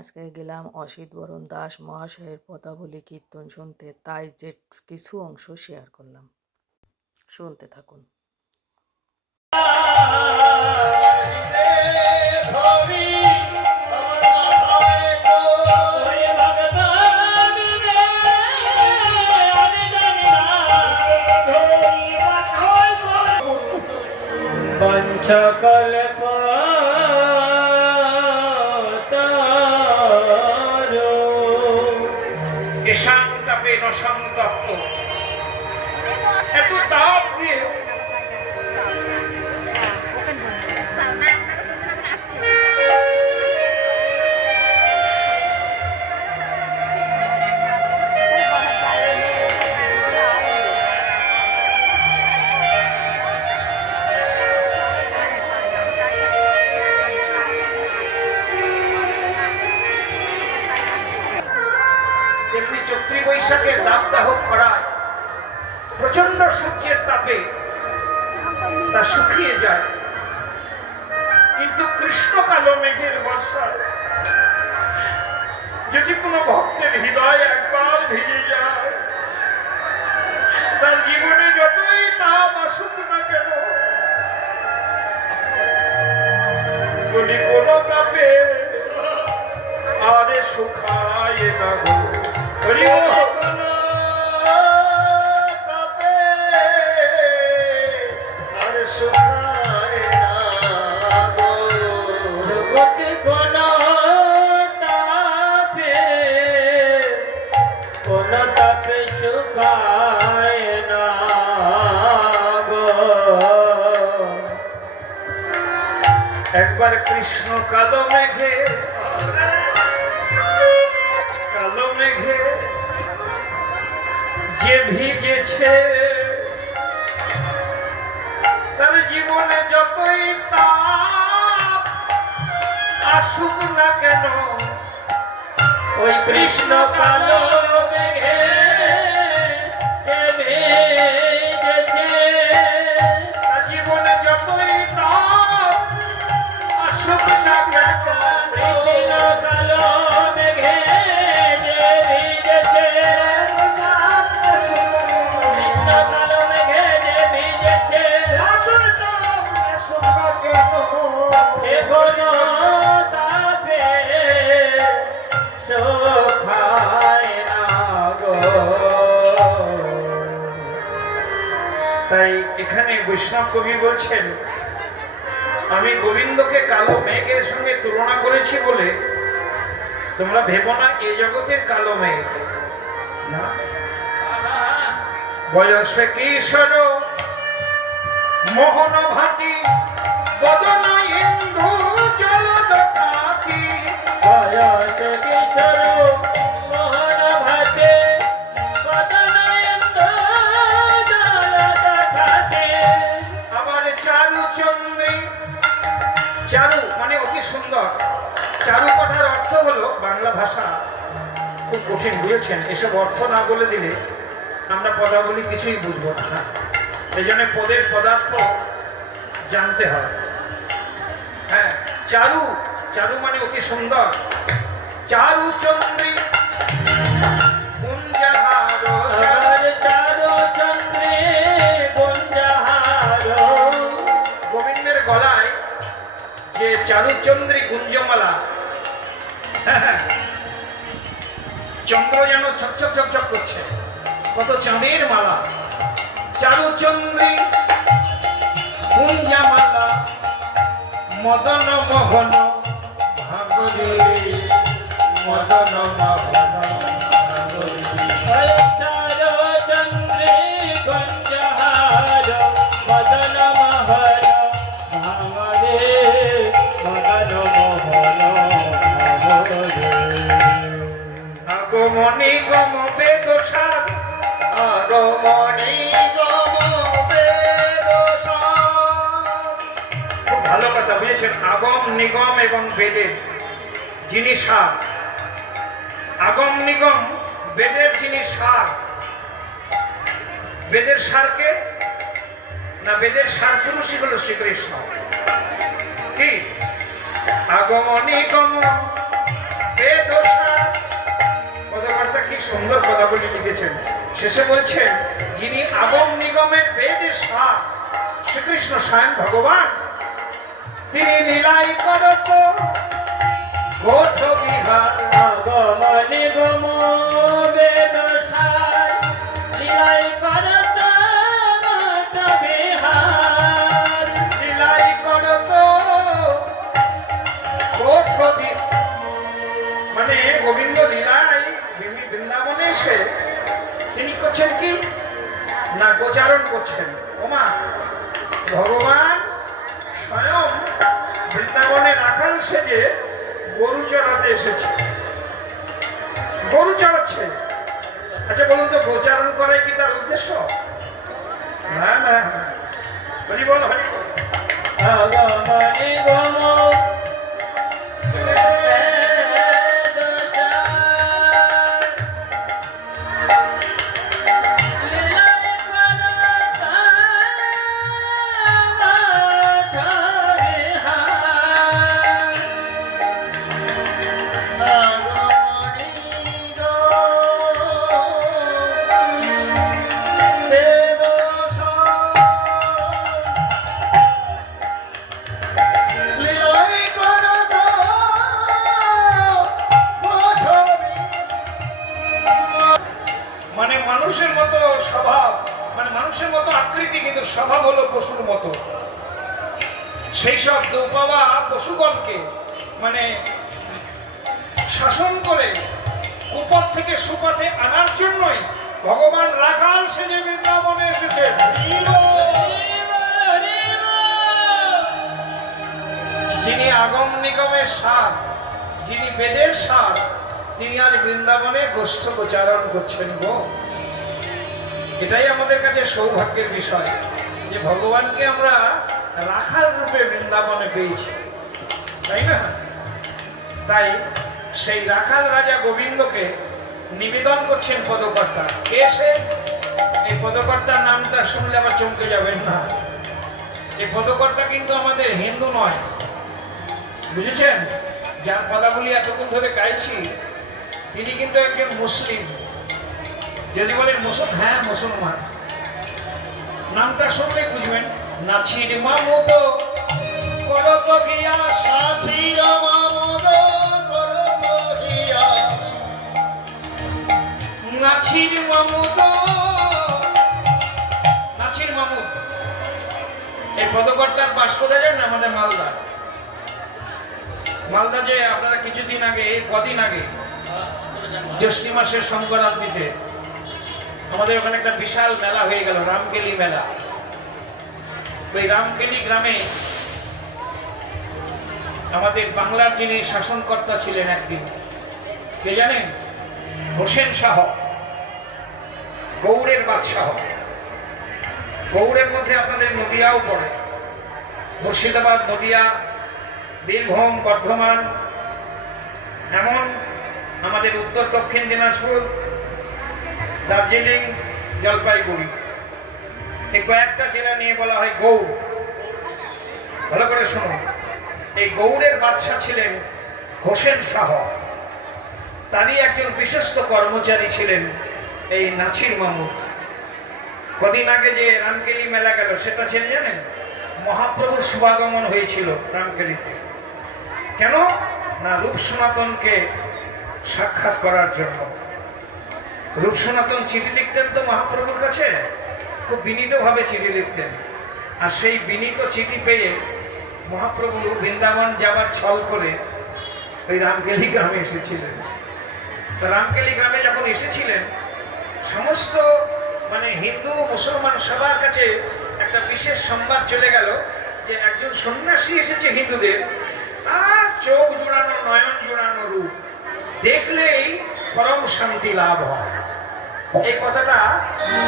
আজকে গেলাম অসিত বরণ দাস মহাশয়ের পদাবলী কীর্তন শুনতে, তাই যে কিছু অংশ শেয়ার করলাম, শুনতে থাকুন। পঞ্চকল্প শান্তাপে নসন্তপ্ত এত তাপ দিয়ে তেমনি চৈত্রী বৈশাখের দাবদাহ খরায় প্রচন্ড সূর্যের তাপে তা শুকিয়ে যায়, কিন্তু কৃষ্ণ কালো মেঘের বর্ষায় যদি কোনো ভক্তের হৃদয় একবার ভিজে যায়, তার জীবনে যতই তাপ আসুক না কেন, যদি কোনো তাপে আরে শুকায় না গো। একবার কৃষ্ণ কালো মেঘে যে ভিজেছে, তার জীবনে যতই তাপ আসুক না কেন, ওই কৃষ্ণ কালো মেঘে ভিজেছে, তার জীবনে যতই তাপ আসুক না কেন, কৃষ্ণ কালো মেঘে তাই এখানে বৈষ্ণব কবি বলছেন, আমি গোবিন্দকে কালো মেঘের সঙ্গে তুলনা করেছি বলে তোমরা ভেবো না এই জগতের কালো মেঘ না। বয়সে কিশোর মোহন ভাতি বদন ইন্দু জলদ থাকি, বয়সে কিশোর মোহন ভাতি বদন ইন্দু জলদ থাকি। আবার চারু চন্দ্রী, চারু মানে অতি সুন্দর, চারু কথার অর্থ হলো, বাংলা ভাষা খুব কঠিন, বুঝেছেন? এসব অর্থ না বলে দিলে আমরা পদাবলী কিছুই বুঝবো না, এই জন্য পদের পদার্থ জানতে হয়। হ্যাঁ, চারু, চারু মানে অতি সুন্দর। চারু চন্দ্রী গোবিন্দের গলায় যে চারুচন্দ্রী গুঞ্জমালা, চন্দ্র যেন ছকছক ছকছক করছে, কত চাঁদের মালা। চারুচন্দ্রী গুঞ্জমালা মদন মোহন ভাগরে, মদন মোহন চারুচন্দ্রী গুঞ্জহার মদন মোহন ভাগরে, মদন মোহন ভাগরে। আগমনি গম বেদসার, আগমনি গম বেদসার। খুব ভালো কথা বুঝেছেন, আগম নিগম এবং বেদের যিনি সার, আগম নিগম বেদের যিনি সার, বেদের সারকে না, বেদের সার পুরুষই হল শ্রীকৃষ্ণ। কি আগমনি গম বেদ পদাবলী লিখেছেন। শেষে বলছেন, যিনি আগম নিগমের বেদের সার শ্রীকৃষ্ণ স্বয়ং ভগবান, তিনি লীলাই করত গোঠ বিহার। আগম নিগম বেদ সার লীলাই করত গোঠ বিহার। লীলাই করত গোঠ বিহার, মানে গোবিন্দ লীলাই বৃন্দাবনে এসে তিনি করছেন কি না, গোচারণ করছেন। ওমা, ভগবান স্বয়ং বৃন্দাবনে রাখাল সেজে গরু চড়াতে এসেছে, গরু চড়াচ্ছে। আচ্ছা বলুন তো, গোচারণ করাই কি তার উদ্দেশ্য? না না, হরি বল হরি বল। আগম নিগম বেদ সার লীলাই করত গোঠ বিহার। মানে মানুষের মতো স্বভাব, মানে মানুষের মতো আকৃতি, কিন্তু স্বভাব হলো পশুর মতো। সেই সব দুপাবা পশুগণকে মানে শাসন করে কুপথ থেকে সুপথে আনার জন্যই ভগবান রাখাল সেজে বৃন্দাবনে এসেছেন। যিনি আগম নিগমের সার, যিনি বেদের সার, তিনি আজ বৃন্দাবনে গোষ্ঠ গোচারণ করছেন গো। এটাই আমাদের কাছে সৌভাগ্যের বিষয় যে ভগবানকে আমরা রাখাল রূপে বৃন্দাবনে পেয়েছি, তাই না? তাই সেই রাখাল রাজা গোবিন্দকে নিবেদন করছেন পদকর্তা। কে সে? এই পদকর্তার নামটা শুনলে আবার চমকে যাবেন না। এই পদকর্তা কিন্তু আমাদের হিন্দু নয়, বুঝেছেন? যার পদাবলী এতক্ষণ ধরে গাইছি তিনি কিন্তু একজন মুসলিম। যদি বলেন হ্যাঁ মুসলমান, নামটা শুনলে বুঝবেন। নাছির মামুদ করত গিয়াস, নাছির মামুদ, নাছির মামুদ। এই পদকর্তার বাস কোথায় জানেন? আমাদের মালদা। মালদা যে আপনারা কিছুদিন আগে, কদিন আগে জ্যৈষ্ঠী মাসের সংক্রান্তিতে আমাদের ওখানে একটা বিশাল মেলা হয়ে গেল, রামকেলি মেলা। ওই রামকেলি গ্রামে আমাদের বাংলার যিনি শাসনকর্তা ছিলেন একদিন, কে জানেন? হোসেন শাহ, গৌড়ের বাদশাহ। গৌড়ের মধ্যে আপনাদের নদিয়াও পড়ে, মুর্শিদাবাদ, নদিয়া, বীরভূম, বর্ধমান, এমন আমাদের উত্তর দক্ষিণ দিনাজপুর, দার্জিলিং, জলপাইগুড়ি, এই কয়েকটা জেলা নিয়ে বলা হয় গৌড়। ভালো করে শুনুন, এই গৌড়ের বাদশাহ ছিলেন হোসেন শাহ। তারই একজন বিশ্বস্ত কর্মচারী ছিলেন এই নাছির মামুদ। কদিন আগে যে রামকেলি মেলা গেল সেটা ছেড়ে জানেন? মহাপ্রভুর শুভাগমন হয়েছিল রামকেলিতে। কেন না? রূপ সনাতনকে সাক্ষাৎ করার জন্য। রূপ সনাতন চিঠি লিখতেন তো মহাপ্রভুর কাছে, খুব বিনীতভাবে চিঠি লিখতেন। আর সেই বিনীত চিঠি পেয়ে মহাপ্রভু বৃন্দাবন যাবার ছল করে ওই রামকেলি গ্রামে এসেছিলেন। তো রামকেলি গ্রামে যখন এসেছিলেন, সমস্ত মানে হিন্দু মুসলমান সবার কাছে একটা বিশেষ সংবাদ চলে গেল যে একজন সন্ন্যাসী এসেছে হিন্দুদের, তার চোখ জোড়ানো, নয়ন জোড়ানো রূপ দেখলেই পরম শান্তি লাভ হয়। এই কথাটা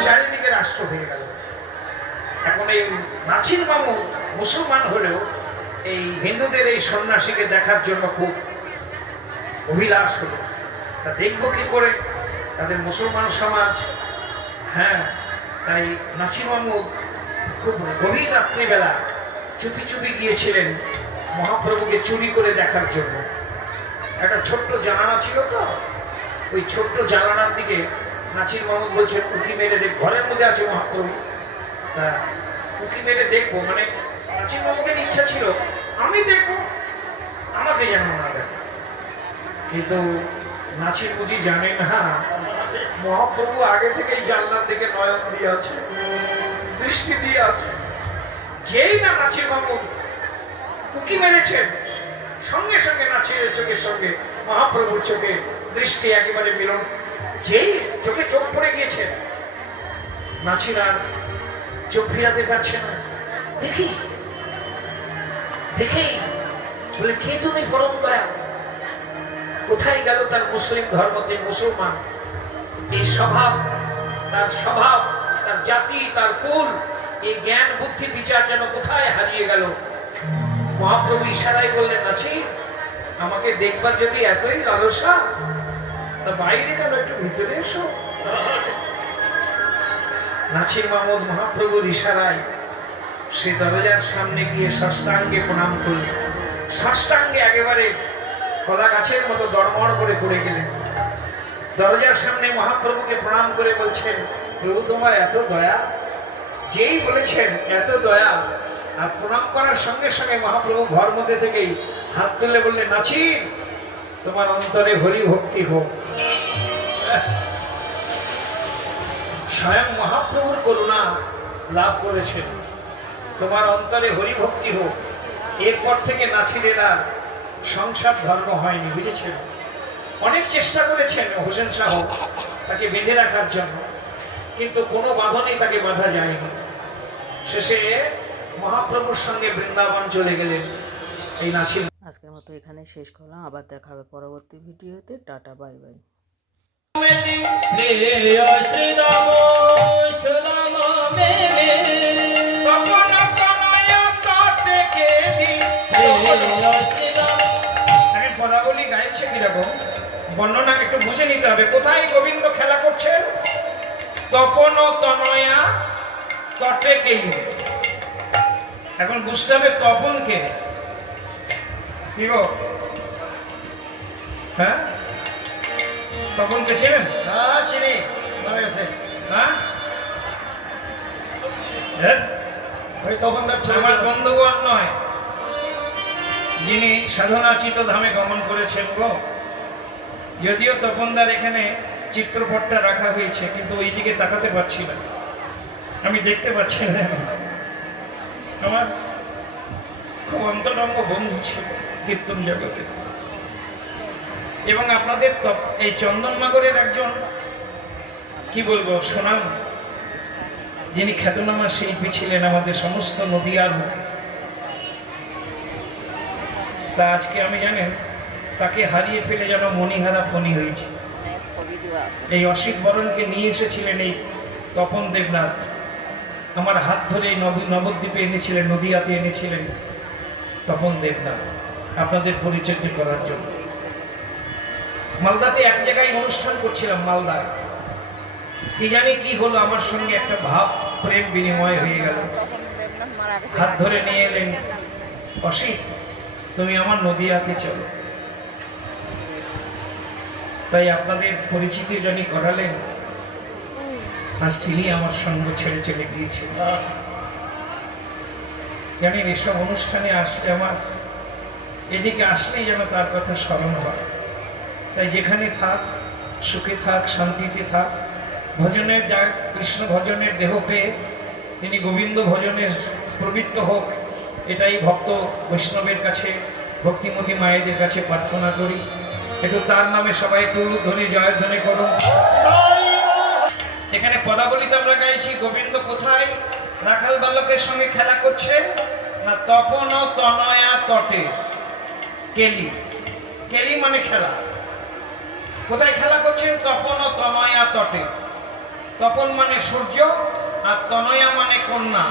চারিদিকে রাষ্ট্র হয়ে গেল। এখন এই নাছির মামুদ মুসলমান হলেও এই হিন্দুদের এই সন্ন্যাসীকে দেখার জন্য খুব অভিলাষ হলো। তা দেখবো কি করে তাদের মুসলমান সমাজ? হ্যাঁ, তাই নাছির মামুদ খুব গভীর রাত্রিবেলা চুপি চুপি গিয়েছিলেন মহাপ্রভুকে চুরি করে দেখার জন্য। একটা ছোট্ট জানালা ছিল তো, ওই ছোট্ট জানালার দিকে নাচির মামুদ বলছে উকি মেরে দেখ, ঘরের মধ্যে আছে মহাপ্রভু, তা উকি মেরে দেখবো, মানে নাচির মামুদের ইচ্ছা ছিল আমি দেখবো, আমাকে যেন না দেখো। কিন্তু নাচির বুঝি জানে না মহাপ্রভু আগে থেকেই জানলার দিকে নয়ন দিয়ে আছে, দৃষ্টি দিয়ে আছে। যেই না নাচির মামুদ উকি মেরেছেন, সঙ্গে সঙ্গে নাচির চোখের সঙ্গে মহাপ্রভুর চোখে দৃষ্টি একেবারে মিলন। যেই চোখে চোখ পড়ে গিয়েছে, নাচির আর চোখ ফিরাতে পারছে না। দেখি দেখি বলে, কে তুমি পরম দয়া? কোথায় গেল তার মুসলিম ধর্মতে মুসলমান? এই স্বভাব, তার স্বভাব, তার জাতি, তার কুল, এই জ্ঞান বুদ্ধি বিচার যেন কোথায় হারিয়ে গেল। মহাপ্রভু ইশারায় বললেন, নাচি আমাকে দেখবার যদি এতই লালসা, তা বাইরে কেন, একটু ভিতরে এসো। নাচির মামুদ মহাপ্রভুর ইশারায় সে দরজার সামনে গিয়ে ষষ্ঠাঙ্গে প্রণাম করলেন। ষষ্ঠাঙ্গে একেবারে কলা গাছের মতো দরমড় করে পড়ে গেলেন। দরজার সামনে মহাপ্রভুকে প্রণাম করে বলছেন, প্রভু তোমার এত দয়া। যেই বলেছেন এত দয়া, আর প্রণাম করার সঙ্গে সঙ্গে মহাপ্রভু ঘর মধ্যে থেকেই হাত তুলে বললেন, নাচি তোমার অন্তরে হরি ভক্তি হোক। স্বয়ং মহাপ্রভুর করুণা লাভ করেছেন, তোমার অন্তরে হরি ভক্তি হোক। এরপর থেকে নাচিরেরা সংসার ধর্ম হয়নি, বুঝেছেন? অনেক চেষ্টা করেছেন হোসেন শাহ তাকে বেঁধে রাখার জন্য, কিন্তু কোনো বাঁধনেই তাকে বাঁধা যায়নি। শেষে মহাপ্রভুর সঙ্গে বৃন্দাবন চলে গেলেন এই নাচির। আজকের মতো এখানে শেষ করলাম, আবার দেখা হবে পরবর্তী ভিডিওতে। Tata, bye bye. Shriram Sudam মেলে তপন তনয়া তটে কেলি। শ্রীরাম আগে পদাবলী গাইছে কিরকম, বর্ণনা একটু বুঝে নিতে হবে। কোথায় গোবিন্দ খেলা করছেন? তপন তনয়া তটে কেলি। এখন বুঝতে হবে তপন কে, কি গো? হ্যাঁ, তপনকে চেনেন? হ্যাঁ চিনি, মারা গেছে। হ্যাঁ, হ্যাঁ, ওই তপনদার ছেলে। আমার বন্ধুগণ নয়, যিনি সাধনাচিত ধামে গমন করেছেন গো। যদিও তপনদার এখানে চিত্রপটটা রাখা হয়েছে, কিন্তু ওই দিকে তাকাতে পারছি না, আমি দেখতে পাচ্ছি না। আমার খুব অন্তরঙ্গ বন্ধু ছিল কীর্তন জগতে, এবং আপনাদের এই চন্দননগরের একজন কি বলবো সুনাম, যিনি খ্যাতনামা শিল্পী ছিলেন আমাদের সমস্ত নদিয়ার মুখে। তা আজকে আমি জানেন তাকে হারিয়ে ফেলে যেন মণিহারা ফণি হয়েছে। এই অসিত বরণকে নিয়ে এসেছিলেন এই তপন দেবনাথ, আমার হাত ধরে এই নবদ্বীপে এনেছিলেন, নদিয়াতে এনেছিলেন তপন দেবনাথ, আপনাদের পরিচয় করার জন্য। মালদাতে এক জায়গায় অনুষ্ঠান করছিলাম, মালদায়। কি জানি কি হলো, আমার সঙ্গে একটা ভাব প্রেম বিনিময় হয়ে গেল। হাত ধরে নিয়ে এলেন, অসিত তুমি আমার নদিয়াতে চলো। তাই আপনাদের পরিচিতি যিনি করালেন, আজ তিনি আমার সঙ্গ ছেড়ে চলে গিয়েছেন। জানেন এসব অনুষ্ঠানে আসলে আমার এদিকে আসলেই যেন তার কথা স্মরণ হয়। তাই যেখানে থাক সুখে থাক, শান্তিতে থাক, ভজনের যা কৃষ্ণ ভজনের দেহ পেয়ে তিনি গোবিন্দ ভজনের প্রবৃত্ত হোক, এটাই ভক্ত বৈষ্ণবের কাছে, ভক্তিমতী মায়েদের কাছে প্রার্থনা করি। একটু তার নামে সবাই একটু ধ্বনি জয়ধ্বনি করুন। এখানে পদাবলিতে আমরা গাইছি, গোবিন্দ কোথায় রাখাল বালকের সঙ্গে খেলা করছে না, তপন তনয়া তটে কেলি। কেলি মানে খেলা। কোথায় খেলা করছেন? তপন তনয়া তটে। তপন মানে সূর্য, আর তনয়া মানে কন্যা।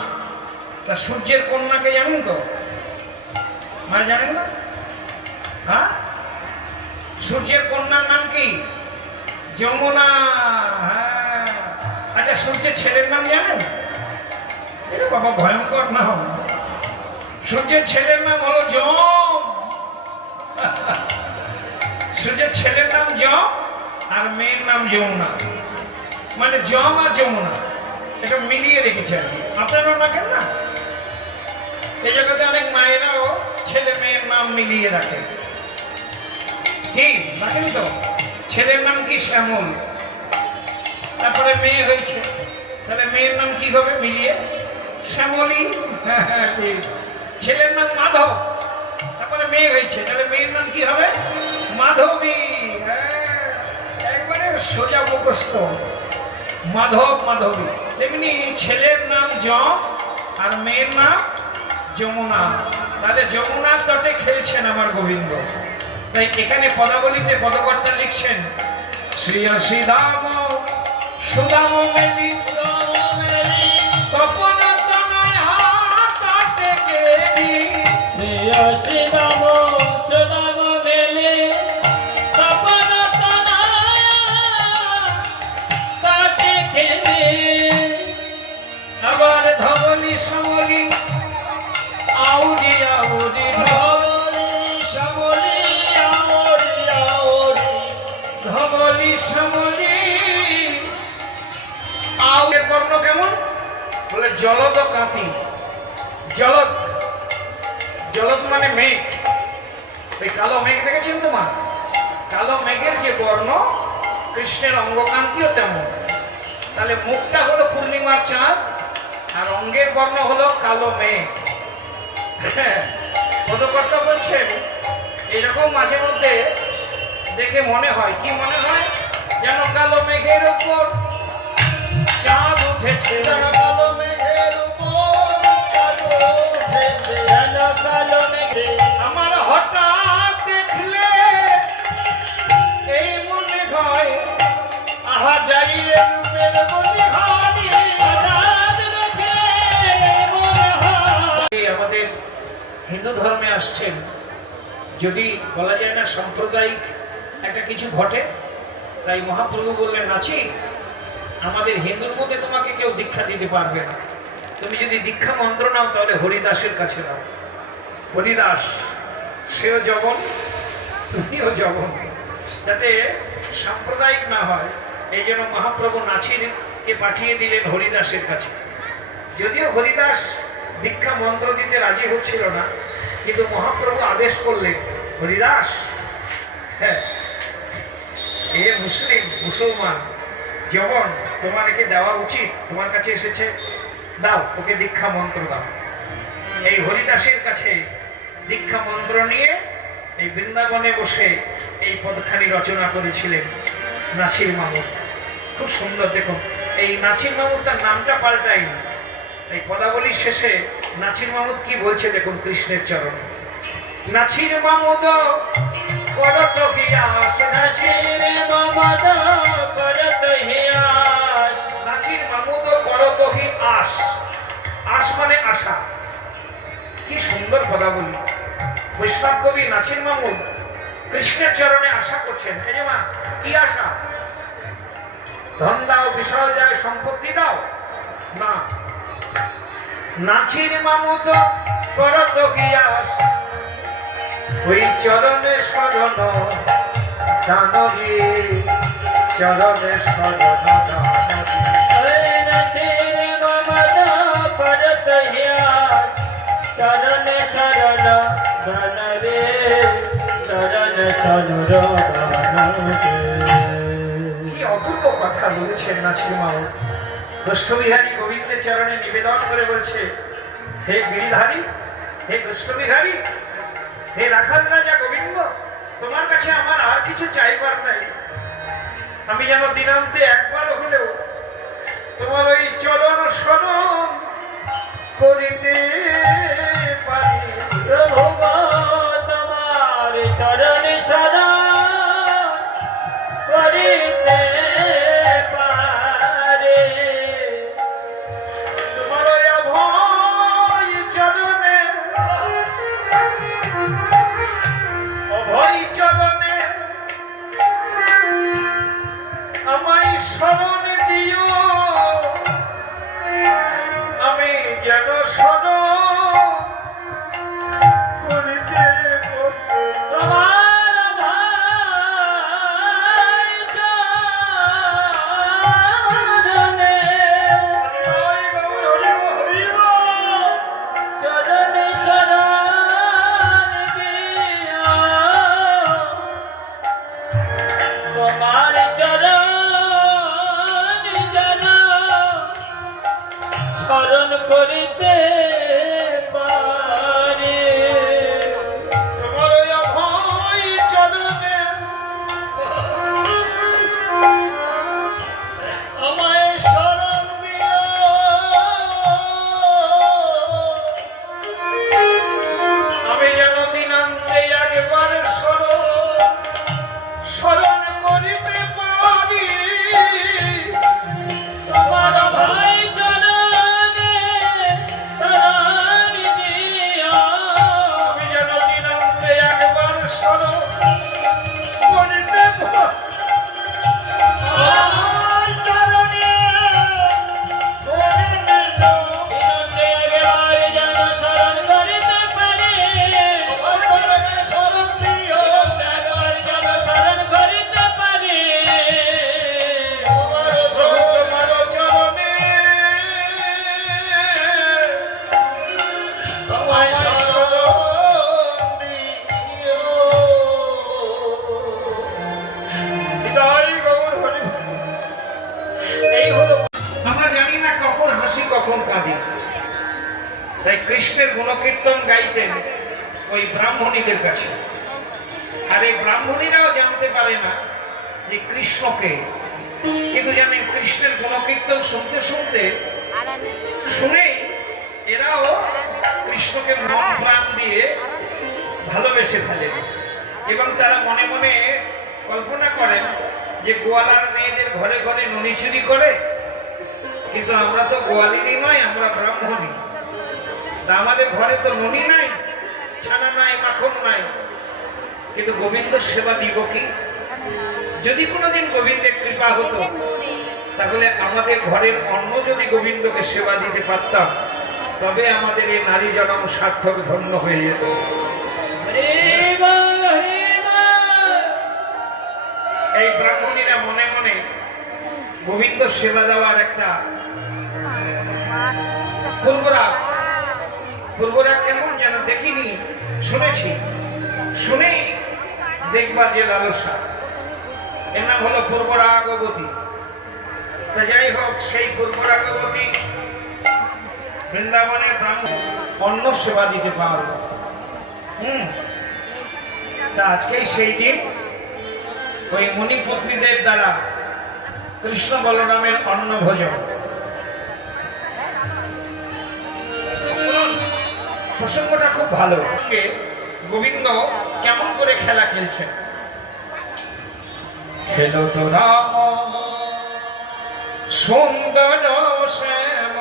তা সূর্যের কন্যাকে জানেন তো? মানে জানেন না? হ্যাঁ, সূর্যের কন্যার নাম কি? যমুনা। হ্যাঁ, আচ্ছা সূর্যের ছেলের নাম জানেন? এটা বাবা ভয়ঙ্কর নাম। সূর্যের ছেলের নাম হলো যম। সূর্যের ছেলের নাম যম আর মেয়ের নাম যমুনা। মানে যম আর যমুনা এসব মিলিয়ে রেখেছে আর কি। আপনারাও রাখেন না? এই জগতে অনেক মায়েরাও ছেলে মেয়ের নাম মিলিয়ে রাখে। কি রাখেন তো? ছেলের নাম কি? শ্যামল। তারপরে মেয়ে হয়েছে, তাহলে মেয়ের নাম কি হবে মিলিয়ে? শ্যামলী। হ্যাঁ হ্যাঁ ঠিক। ছেলের নাম মাধব, তারপরে মেয়ে হয়েছে, তাহলে মেয়ের নাম কি হবে? মাধবী। হ্যাঁ, একবারে সোজা মুখস্থ। মাধব মাধবী। তেমনি ছেলের নাম যম আর মেয়ের নাম যমুনা। তাহলে যমুনার তটে খেলছেন আমার গোবিন্দ। তাই এখানে পদাবলিতে পদকর্তা লিখছেন শ্রী শ্রীদাম সুদাম মেলি তপন তনয়া তটে কেলি। প্রিয় শ্রীরাম সুদাম মেলে তপন তনয়া তটে খেলে। আবার ধবলি সমলি আউরি আউরি ধবলি সমলি আউরের বর্ণ কেমন? বলে জলদ কাঁতি। জলদ, জলদ মানে মেঘ। ওই কালো মেঘ দেখেছেন তোমার? কালো মেঘের যে বর্ণ, কৃষ্ণের অঙ্গকান্তিও তেমন। তাহলে মুখটা হলো পূর্ণিমার চাঁদ আর অঙ্গের বর্ণ হলো কালো মেঘ। পদকর্তা বলছেন এরকম মাঝে মধ্যে দেখে মনে হয়, কি মনে হয়? যেন কালো মেঘের উপর চাঁদ উঠেছে। যেন কালো মেঘে আমার হঠাৎ দেখলে এই মনে হয় আহা যাই রে রূপের বলিহারি। হঠাৎ দেখে মনে হয়। আমাদের হিন্দু ধর্মে আসছেন, যদি বলা যায় না সাম্প্রদায়িক একটা কিছু ঘটে, তাই মহাপ্রভু বললেন নাচি আমাদের হিন্দুর মধ্যে তোমাকে কেউ দীক্ষা দিতে পারবে না। তুমি যদি দীক্ষা মন্ত্র নাও তাহলে হরিদাসের কাছে নাও। হরিদাস সেও জবন, তুমিও জবন, যাতে সাম্প্রদায়িক না হয় এই জন্য মহাপ্রভু নাচিরকে পাঠিয়ে দিলেন হরিদাসের কাছে। যদিও হরিদাস দীক্ষা মন্ত্র দিতে রাজি হচ্ছিল না, কিন্তু মহাপ্রভু আদেশ করলেন হরিদাস, হ্যাঁ এ মুসলমান জবন, তোমার একে দেওয়া উচিত, তোমার কাছে এসেছে, দাও ওকে দীক্ষা মন্ত্র দাও। এই হরিদাসের কাছে দীক্ষা মন্ত্র নিয়ে এই বৃন্দাবনে বসে এই পদখানি রচনা করেছিলেন নাছির মামুদ। খুব সুন্দর। দেখুন এই নাছির মামুদ তার নামটা পাল্টায়নি। এই পদাবলীর শেষে নাছির মামুদ কি বলছে দেখুন কৃষ্ণের চরণ। নাছির মামুদ করত গিয়াস, নাছির মামুদ করত হিয়াস। নাছির মামুদ করত হি আস। আস মানে আশা। কি সুন্দর পদাবলী। বৈষ্ণব কবি নাছির মামুদ কৃষ্ণের চরণে আশা করছেন। এই যে মা কি আশা? ধন দাও, বিষয় দাও, সম্পত্তি দাও না। নাছির মামুদ করত গিয়াস ওই চরণে শরণ দানবী, চরণে শরণ দানবী। ওই নাছির মামুদ করত হিয়াস। চরণে শরণ ধনরে চরণে শরণ ধনরে। কি অপূর্ব কথা বলেছেন নাছির মামুদ। গোষ্ঠবিহারী গোবিন্দের চরণে নিবেদন করে বলছে, হে গিরিধারী, হে গোষ্ঠবিহারী, হে রাখাল রাজা গোবিন্দ, তোমার কাছে আমার আর কিছু চাইবার নাই। আমি যেন দিনান্তে একবার হলেও তোমার ওই চরণ শরণ করিতে পারি। প্রভু গো তোমার চরণ শরণ করিতে পারে। তোমার ওই অভয় চরণে, অভয় চরণে আমায় শরণ দিও, আমি যেন শরণ করিতে তোমার চরণ যেন স্মরণ করিতে পারি। তোমার ওই অভয় চরণে আমায় শরণ দিও। আমি যেন দিনান্তে একবার স্মরণ করিতে পারি। তোমার ভাই চরণে শরণ দিও। আমি যেন দিনান্তে একবার স্মরণ করিতে পারি। আমায় চরণে করে নিল। দিনতে একবার যেন শরণ করিতে পারি। আমার চরণে শরণ দিও। একবার যেন শরণ করিতে পারি। তোমার প্রভু চরণে তোমার চরণে আমায় শরণ দিও। হৃদয় গৌর হরি। এই হলো, আমরা জানি না কখন হাসি কখন কাঁদি। তাই কৃষ্ণের গুণকীর্তন গাইতেন ওই ব্রাহ্মণীদের কাছে। আর এই ব্রাহ্মণীরাও জানতে পারে না যে কৃষ্ণকে, কিন্তু জানে কৃষ্ণের গুণকীর্তন শুনতে শুনতে শুনেই এরাও কৃষ্ণকে মন প্রাণ দিয়ে ভালোবেসে ফেলে। এবং তারা মনে মনে কল্পনা করেন যে গোয়ালার মেয়েদের ঘরে ঘরে নুনি চুরি করে, কিন্তু আমরা তো গোয়ালিনী নয়, আমরা ব্রাহ্মণী। তা আমাদের ঘরে তো নুনি নাই, ছানা নাই, মাখন নাই, কিন্তু গোবিন্দ সেবা দিব কি? যদি কোনোদিন গোবিন্দের কৃপা হতো তাহলে আমাদের ঘরের অন্ন যদি গোবিন্দকে সেবা দিতে পারতাম, তবে আমাদের এই নারী জনম সার্থক ধন্য হয়ে যেত। হরি বল হরি বল। এই ব্রাহ্মণীরা মনে মনে গোবিন্দ সেবা দেওয়ার একটা পূর্বরাগ কেমন যেন দেখিনি, শুনেছি, শুনেই দেখবার যে লালসা, এর নাম হলো পূর্বরাগবতী। তা যাই হোক, সেই পূর্বরাগবতী বৃন্দাবনের ব্রাহ্মণ অন্ন সেবা দিতে পারল। তা আজকেই সেই দিন ওই মুনি পত্নীদের দ্বারা কৃষ্ণ বলরামের অন্ন ভোজন। শুনুন, প্রসঙ্গটা খুব ভালো। গোবিন্দ কেমন করে খেলা খেলছেন। খেলো তো রাম সুন্দর শ্যাম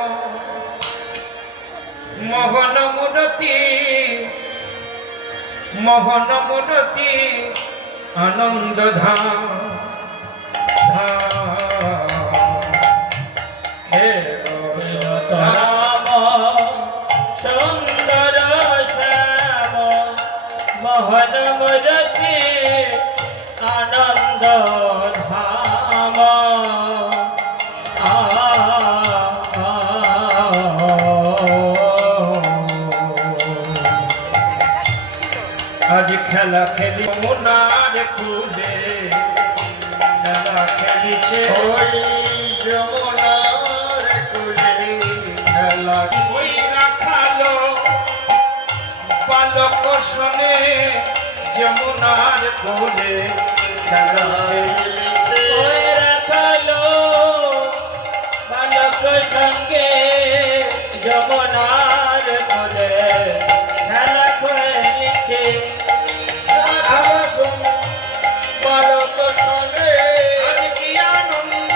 মোহন মুরতি, মোহন মুরতি আনন্দ ধাম রাম সুন্দর শ্যাম মোহন মুরতি আনন্দ ধাম। আজ খেলা খেলি মোনার কুলে, খেলা খেলিছে ওই যমুনার কুলে খেলা। ওই রাখালো বালক শোনে যমুনার কুলে খেলা খেলিছে ওই রাখালো বালক সঙ্গে যমুনার কোলে খেলা খেলিছে। বালক সঙ্গে আজ কি আনন্দ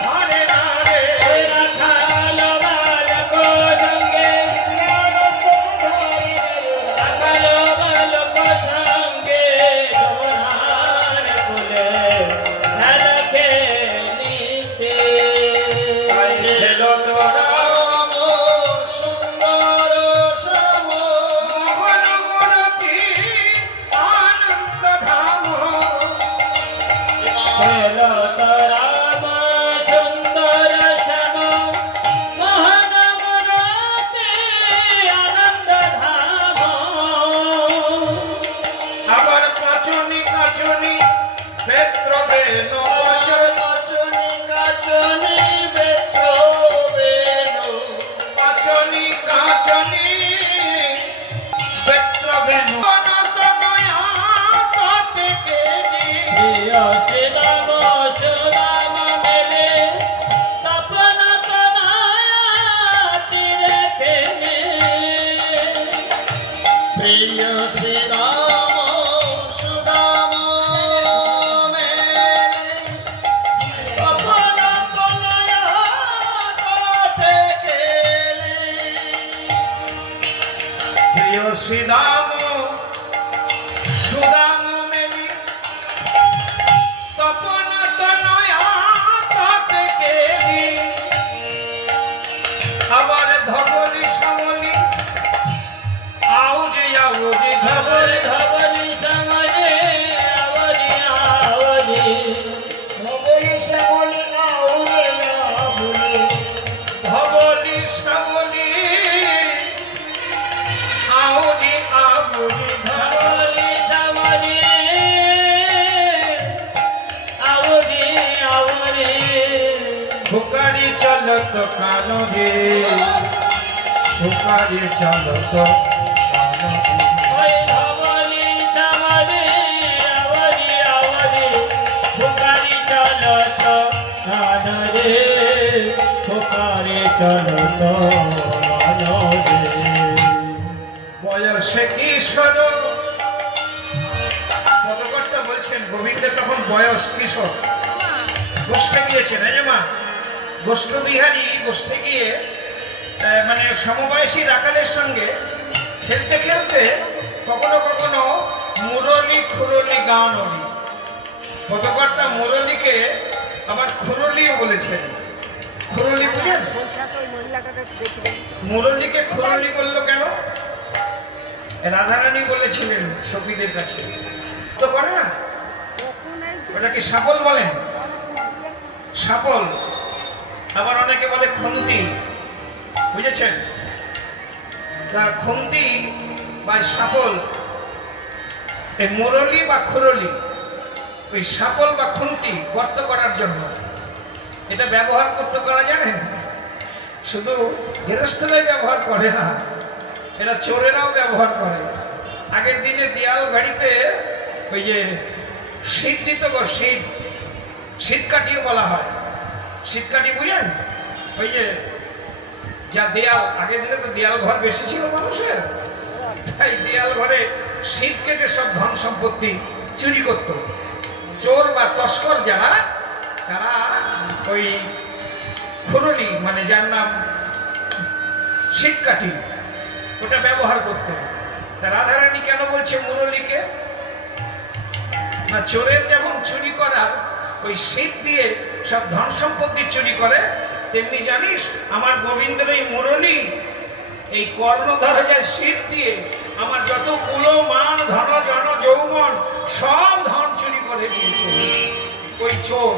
ধরে না রে। ওই রাখালো বালক সঙ্গে রাখালো বালক সঙ্গে যমুনার কোলে খেলা খেলিছে। তাই খেলো তো রাম সুন্দর শ্যাম মোহন মুরতি আনন্দ ধাম। খেলো তো রাম সুন্দর শ্যাম মোহন মুরতি আনন্দ ধাম। আবার পাচনি কাচনি বেত্রবেন আর পাচনি কাচনি বেত্র বেনু পাচনি কাচনি বেত্রবেন প্রিয় শ্রীরাম সুরাম মেলে তপন তনয়াতি রেখে প্রিয় শ্রীরাম সুদাম মেলে তপন তনয়া তাতে কেলে প্রিয় শ্রীরাম সুদাম মেলি তপন তনয়া তাতে কেলি আবার ধবলি সমলি আউরি আউরি ধবলি ধবলি ধবলি সমরে আওরি আওরি নবলি শ্যামলি আউরে আবুলি ধবলি সমলি আউরি আউরি ধবলি সমরে আওরি আওরি ফুকারি চলত কানবে ফুকারি চলত কানবে ওই ধবলি সমরে আওরি আওরি ফুকারি চলত কানরে ফুকারি চলত কানরে বয়সে কিশোর পদকর্তা বলছেন গোবিন্দের তখন বয়স কিশোর গোষ্ঠে গিয়েছেন মা গোষ্ঠ বিহারী গোষ্ঠে গিয়ে মানে সমবয়সী রাখালের সঙ্গে খেলতে খেলতে কখনো কখনো মুরলি খুরলি গান হলি পদকর্তা মুরলিকে আবার খুরলিও বলেছেন খুরলি বুঝেন মুরলিকে খুরলি বললো কেন রাধারানী বলেছিলেন সখীদের কাছে তো করে না ওটাকে সাপল বলেন সাপল আবার অনেকে বলে খুন্তি বুঝেছেন তা খুন্তি বা সাপল এই মুরলি বা খুরলি ওই সাপল বা খুন্তি গর্ত করার জন্য এটা ব্যবহার করতে করা জানেন শুধু গৃহস্থরাই ব্যবহার করে না এরা চোরেরাও ব্যবহার করে আগের দিনে দেয়াল গাড়িতে ওই যে শীত দিত গো শীত শীতকাঠিও বলা হয় শীতকাঠি বুঝেন ওই যে যা দেয়াল আগের দিনে তো দেয়াল ঘর বেশি ছিল মানুষের তাই দেয়াল ঘরে শীত কেটে সব ধন সম্পত্তি চুরি করত চোর বা তস্কর যারা তারা ওই খুরলি মানে যার নাম শীতকাঠি ওটা ব্যবহার করতেন তা রাধারানী কেন বলছে মুরলীকে না চোরের যেমন চুরি করার ওই শীত দিয়ে সব ধন সম্পত্তি চুরি করে তেমনি জানিস আমার গোবিন্দের এই মুরলী এই কর্ণধর যায় শীত দিয়ে আমার যত কুলো মান ধন জন যৌবন সব ধন চুরি করে দিয়েছে ওই চোর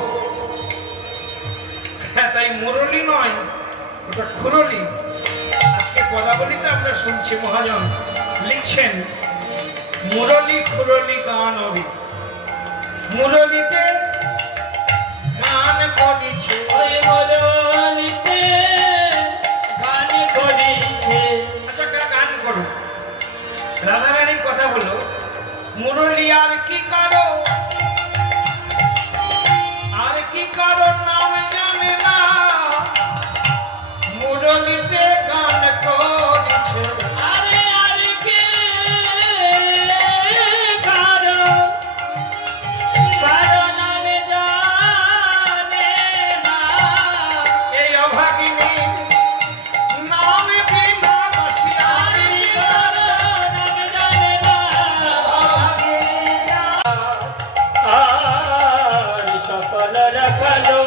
হ্যাঁ তাই মুরলী নয় ওটা খুরলি আজকে পদাবলিতে আমরা শুনছি মহাজন লিখছেন মুরলী খুরলি গান হবি মুরলীতে গান করিছে ওই মুরলিতে গান করিছে আচ্ছা একটা গান করো রাধারানীর কথা হলো মুরলী আর কি কারো নাম জানে না মুরলীতে গান করিছে আরে আরে কে কারো নামে জানে না এই অভাগিনী নাম বিনা বসিয়ারি কারো নামে জানে না আর সকল রাখলো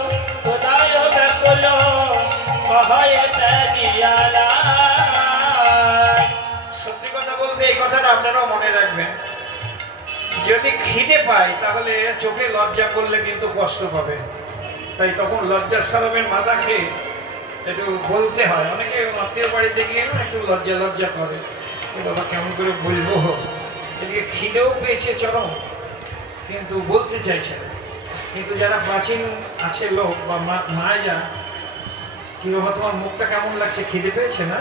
খোদায় ব্যাকুলো কহায় তাজিয়ালা সত্যি কথা বলতে এই কথাটা আপনারাও মনে রাখবেন যদি খিদে পায় তাহলে চোখে লজ্জা করলে কিন্তু কষ্ট পাবে তাই তখন লজ্জা সারাবেন মাথা খেয়ে একটু বলতে হয় অনেকে আত্মীয় বাড়িতে গিয়ে না একটু লজ্জা করে এ বাবা কেমন করে বলবো এদিকে খিদেও পেয়েছে চরম কিন্তু বলতে চাইছে না। কিন্তু যারা প্রাচীন আছে লোক বা মায়া, কি বাবা তোমার মুখটা কেমন লাগছে, খিদে পেয়েছে না?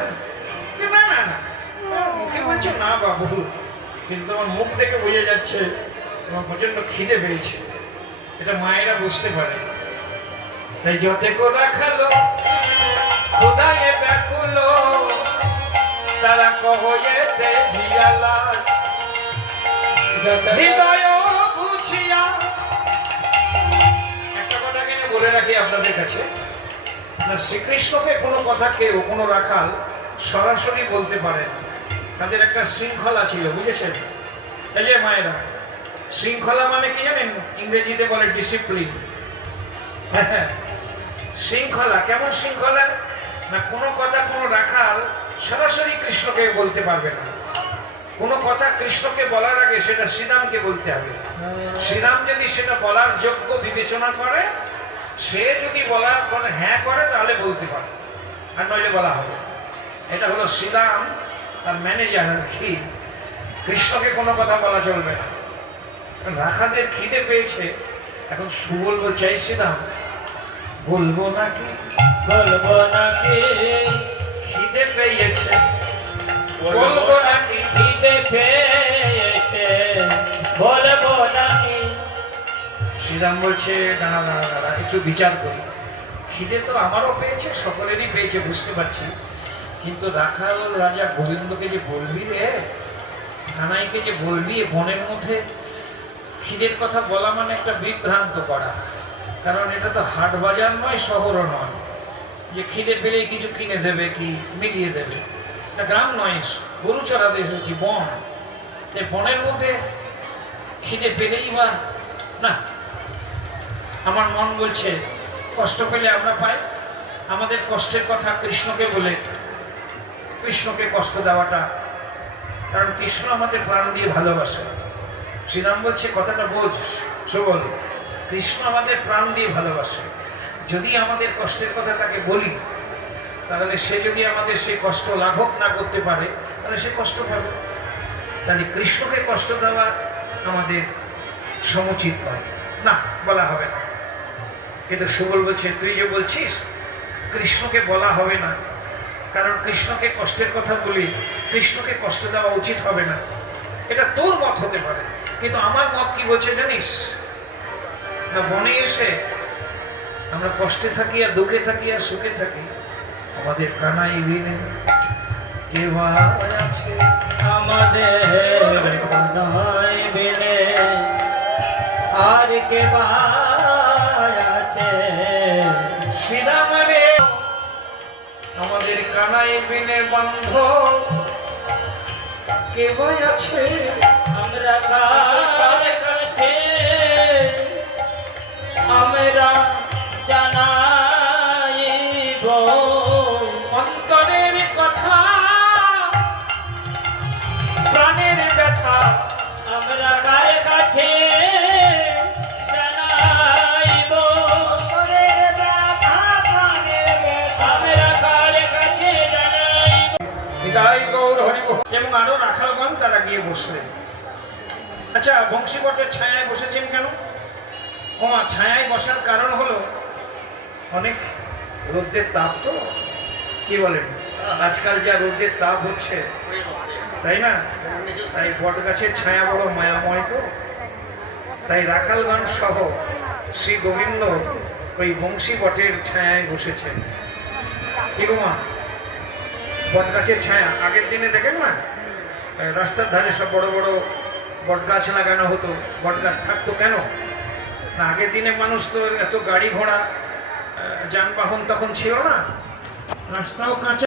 যে না না না, মুখে বলছে না বাবু, কিন্তু তোমার মুখ দেখে বোঝা যাচ্ছে তোমার প্রচন্ড খিদে পেয়েছে। এটা মায়েরা বুঝতে পারে। তাই যতে কো রাখালো খোদায়ে ব্যাকুলো, তারা কহয়েতে ঝিয়ালা হৃদয় বুঝিয়া। একটা কথা কিনে বলে রাখি আপনাদের কাছে, না শ্রীকৃষ্ণকে কোনো কথা কেউ কোনো রাখাল সরাসরি বলতে পারে না। তাদের একটা শৃঙ্খলা ছিল, বুঝেছেন? এই যে মায়েরা, শৃঙ্খলা মানে কি জানেন? ইংরেজিতে বলে ডিসিপ্লিন। শৃঙ্খলা কেমন শৃঙ্খলা? না কোনো কথা কোনো রাখাল সরাসরি কৃষ্ণকে বলতে পারবে না। কোনো কথা কৃষ্ণকে বলার আগে সেটা শ্রীরামকে বলতে হবে। শ্রীরাম যদি সেটা বলার যোগ্য বিবেচনা করে, সে যদি বলার কোনো হ্যাঁ করে তাহলে বলতে পারে, আর নইলে বলা হবে। এটা হলো শ্রীরাম আর ম্যানেজার আর কি। কৃষ্ণকে কোনো কথা বলা চলবে না। রাখাদের খিদে পেয়েছে, এখন সুবল বলছে এই শ্রীরাম বলবো নাকি বলবো নাকি খিদে পেয়েছে, বলবো নাকি? খিদে পেয়েছে বলবো নাকি? শ্রীরাম বলছে দাঁড়া দাঁড়া দাঁড়া, একটু বিচার করি। খিদে তো আমারও পেয়েছে, সকলেরই পেয়েছে, বুঝতে পারছি। কিন্তু রাখাল রাজা গোবিন্দকে যে বলবি রে, কানাইকে যে বলবি, বনের মধ্যে খিদের কথা বলা মানে একটা বিভ্রান্ত করা। কারণ এটা তো হাট বাজার নয়, শহরও নয় যে খিদে পেলেই কিছু কিনে দেবে কি মিলিয়ে দেবে। এটা গ্রাম নয়, গরু চড়াতে এসেছি, বন। এই বনের মধ্যে খিদে পেলেই বা না। আমার মন বলছে কষ্ট পেলে আমরা পাই, আমাদের কষ্টের কথা কৃষ্ণকে বলে কৃষ্ণকে কষ্ট দেওয়াটা, কারণ কৃষ্ণ আমাদের প্রাণ দিয়ে ভালোবাসে। শ্রীরাম বলছে কথাটা বোঝ সুবল, কৃষ্ণ আমাদের প্রাণ দিয়ে ভালোবাসে। যদি আমাদের কষ্টের কথা তাকে বলি, তাহলে সে যদি আমাদের সেই কষ্ট লাঘব না করতে পারে, তাহলে সে কষ্ট পাবে। তাহলে কৃষ্ণকে কষ্ট দেওয়া আমাদের সমুচিত নয়, না বলা হবে না। কিন্তু সুবল বলছে তুই যে বলছিস কৃষ্ণকে বলা হবে না, কারণ কৃষ্ণকে কষ্টের কথা বলি, কৃষ্ণকে কষ্ট দেওয়া উচিত হবে না। এটা তোর মত হতে পারে, কিন্তু আমার মত কি বলছে জানিস? না বনে এসে আমরা কষ্টে থাকি আর দুঃখে থাকি আর সুখে থাকি, আমাদের কানাই বিনে কে বা আছে? আমাদের কানাই বিনে আর কে বা আছে? শ্রীরাম রে আমাদের কানাই বিনে বান্ধ কে বা আছে? আমরা কার কাছে আমরা জানাইব অন্তরের কথা, প্রাণের ব্যথা, আমরা কার কাছে জানাইব আমরা কার কাছে জানাইব। বিদায় গৌর হরিব। এবং আরো রাখালগণ তারা গিয়ে বসলেন। আচ্ছা, বংশীবটের ছায়ায় বসেছেন কেন? ওমা, ছায়ায় বসার কারণ হলো অনেক রোদ্রের তাপ তো, কি বলেন? আজকাল যা রোদ্রের তাপ হচ্ছে, তাই না? তাই বট গাছের ছায়া বড় মায়াময় তো, তাই রাখালগণ সহ শ্রী গোবিন্দ ওই বংশীবটের ছায়ায় বসেছেন। কি গো মা, বট গাছের ছায়া আগের দিনে দেখেন না, রাস্তার ধারে সব বড় বড় বট গাছ লাগানো হতো। বট গাছ থাকতো কেন না, আগের দিনে মানুষ তো এত গাড়ি ঘোড়া যানবাহন তখন ছিল না, রাস্তাও কাঁচা।